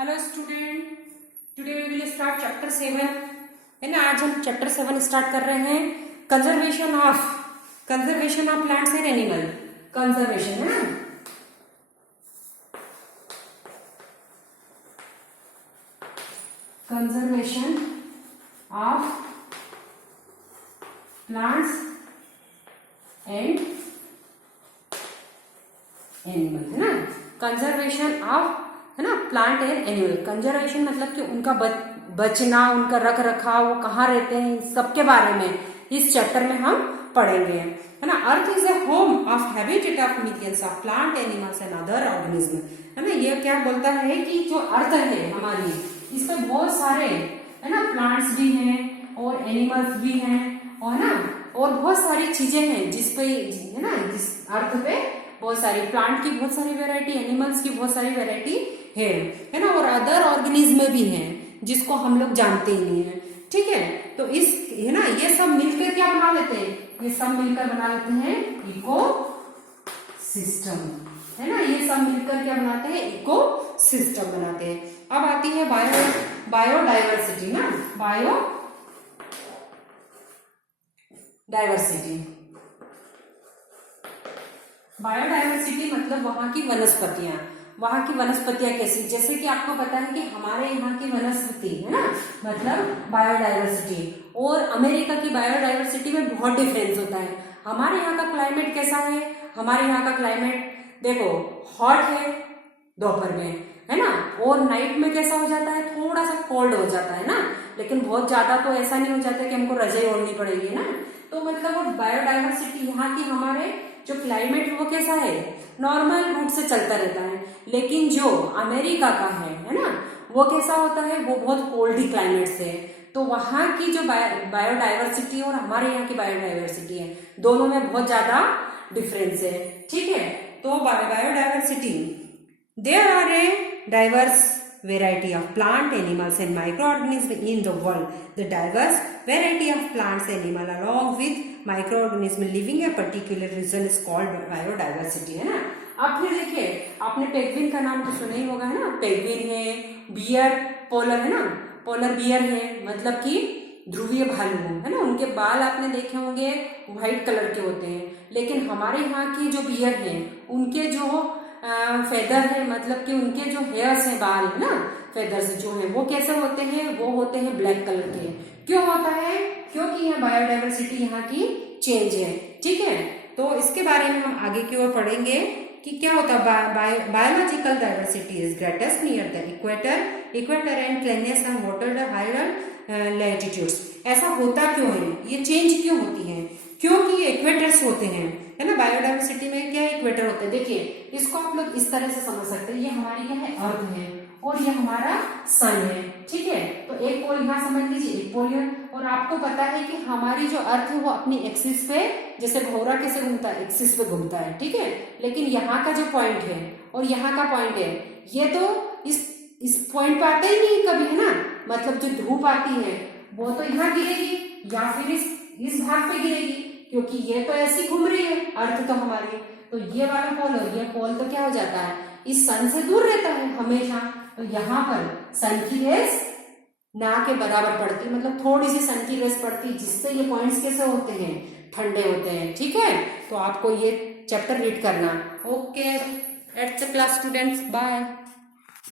Hello student, today we will start chapter 7 है ना। आज हम चैप्टर 7 स्टार्ट कर रहे हैं। Conservation of plants and animal. Conservation है ना, conservation of plants and animal है ना। कंजर्वेशन ऑफ है ना प्लांट एंड एनिमल। कंजर्वेशन मतलब कि उनका बचना, उनका रख रखाव, वो कहाँ रहते हैं, इन सबके बारे में इस चैप्टर में हम पढ़ेंगे है ना। Earth is a home of habitat of millions of plant animals and other organism है ना। ये क्या बोलता है कि जो अर्थ है हमारी, इसमें बहुत सारे है ना प्लांट्स भी हैं और एनिमल्स भी हैं और ना और बहुत सारी चीजें हैं जिसपे है ना, जिस अर्थ पे बहुत सारी प्लांट की बहुत सारी वैरायटी, एनिमल्स की बहुत सारी वैरायटी है ना। और अदर ऑर्गेनिज्म भी हैं जिसको हम लोग जानते ही नहीं है। ठीक है, तो इस है ना ये सब मिलकर क्या बना लेते हैं, ये सब मिलकर बना लेते हैं इको सिस्टम है ना। ये सब मिलकर क्या बनाते हैं, इको सिस्टम बनाते हैं। अब आती है बायोडाइवर्सिटी ना, बायोडाइवर्सिटी मतलब वहां की वनस्पतियां कैसी, जैसे कि आपको पता है कि हमारे यहाँ की वनस्पति है ना मतलब बायोडाइवर्सिटी, और अमेरिका की बायोडाइवर्सिटी में बहुत डिफरेंस होता है। हमारे यहाँ का क्लाइमेट कैसा है, हमारे यहाँ का क्लाइमेट देखो हॉट है दोपहर में है ना, और नाइट में कैसा हो जाता है, थोड़ा सा कोल्ड हो जाता है ना, लेकिन बहुत ज्यादा तो ऐसा नहीं हो जाता कि हमको रजाई ओढ़नी पड़ेगी ना। तो मतलब वो बायोडाइवर्सिटी यहाँ की, हमारे जो क्लाइमेट वो कैसा है, नॉर्मल रूट से चलता रहता है। लेकिन जो अमेरिका का है ना, वो कैसा होता है, वो बहुत कोल्डी क्लाइमेट से है। तो वहां की जो बायोडाइवर्सिटी और हमारे यहाँ की बायोडाइवर्सिटी है, दोनों में बहुत ज्यादा डिफरेंस है। ठीक है, तो biodiversity, there are a diverse variety of plant, animals and microorganisms in the world. The diverse variety of plants, animal along with microorganisms living a particular region is called biodiversity है ना। अब फिर देखिए, आपने पेंगुइन का नाम तो सुना ही होगा है ना। पेंगुइन है, बियर पोलर है ना, पोलर बियर है मतलब कि ध्रुवीय भालू है ना। उनके बाल आपने देखे होंगे व्हाइट कलर के होते हैं, लेकिन हमारे यहाँ की जो बियर है उनके जो फेदर है मतलब कि उनके जो हेयर्स हैं, बाल है ना, फेदर्स जो है वो कैसे होते हैं, वो होते हैं ब्लैक कलर के। क्यों होता है, क्योंकि यहाँ बायोडाइवर्सिटी यहाँ की चेंज है। ठीक है, तो इसके बारे में हम आगे की ओर पढ़ेंगे कि क्या होता है। Biological diversity is greatest near the equator and cleanest and water the higher latitudes. ऐसा होता क्यों है, ये चेंज क्यों होती है, क्योंकि ये इक्वेटर्स होते हैं है ना। बायोडाइवर्सिटी में क्या इक्वेटर होते हैं, देखिए इसको आप लोग इस तरह से समझ सकते हैं। ये हमारी क्या है, अर्थ है और ये हमारा सन है। ठीक है, तो एक पोल यहाँ समझ लीजिए, एक पोल है। और आपको पता है कि हमारी जो अर्थ है वो अपनी एक्सिस पे, जैसे भौरा कैसे घूमता है, एक्सिस पे घूमता है। ठीक है, लेकिन यहाँ का जो पॉइंट है और यहाँ का पॉइंट है, ये तो इस पॉइंट पे आता ही नहीं कभी है ना। मतलब जो धूप आती है वो तो यहाँ गिरेगी या फिर इस भाग पे गिरेगी, क्योंकि ये तो ऐसी घूम रही है अर्थ तो हमारी। तो ये वाला पोल और ये पोल तो क्या हो जाता है, इस सन से दूर रहता है हमेशा। तो यहाँ पर सन की रेस ना के बराबर पड़ती, मतलब थोड़ी सी सन की रेस पड़ती, जिससे ये पॉइंट्स कैसे होते हैं, ठंडे होते हैं। ठीक है, तो आपको ये चैप्टर रीड करना। Okay, at the class students, bye.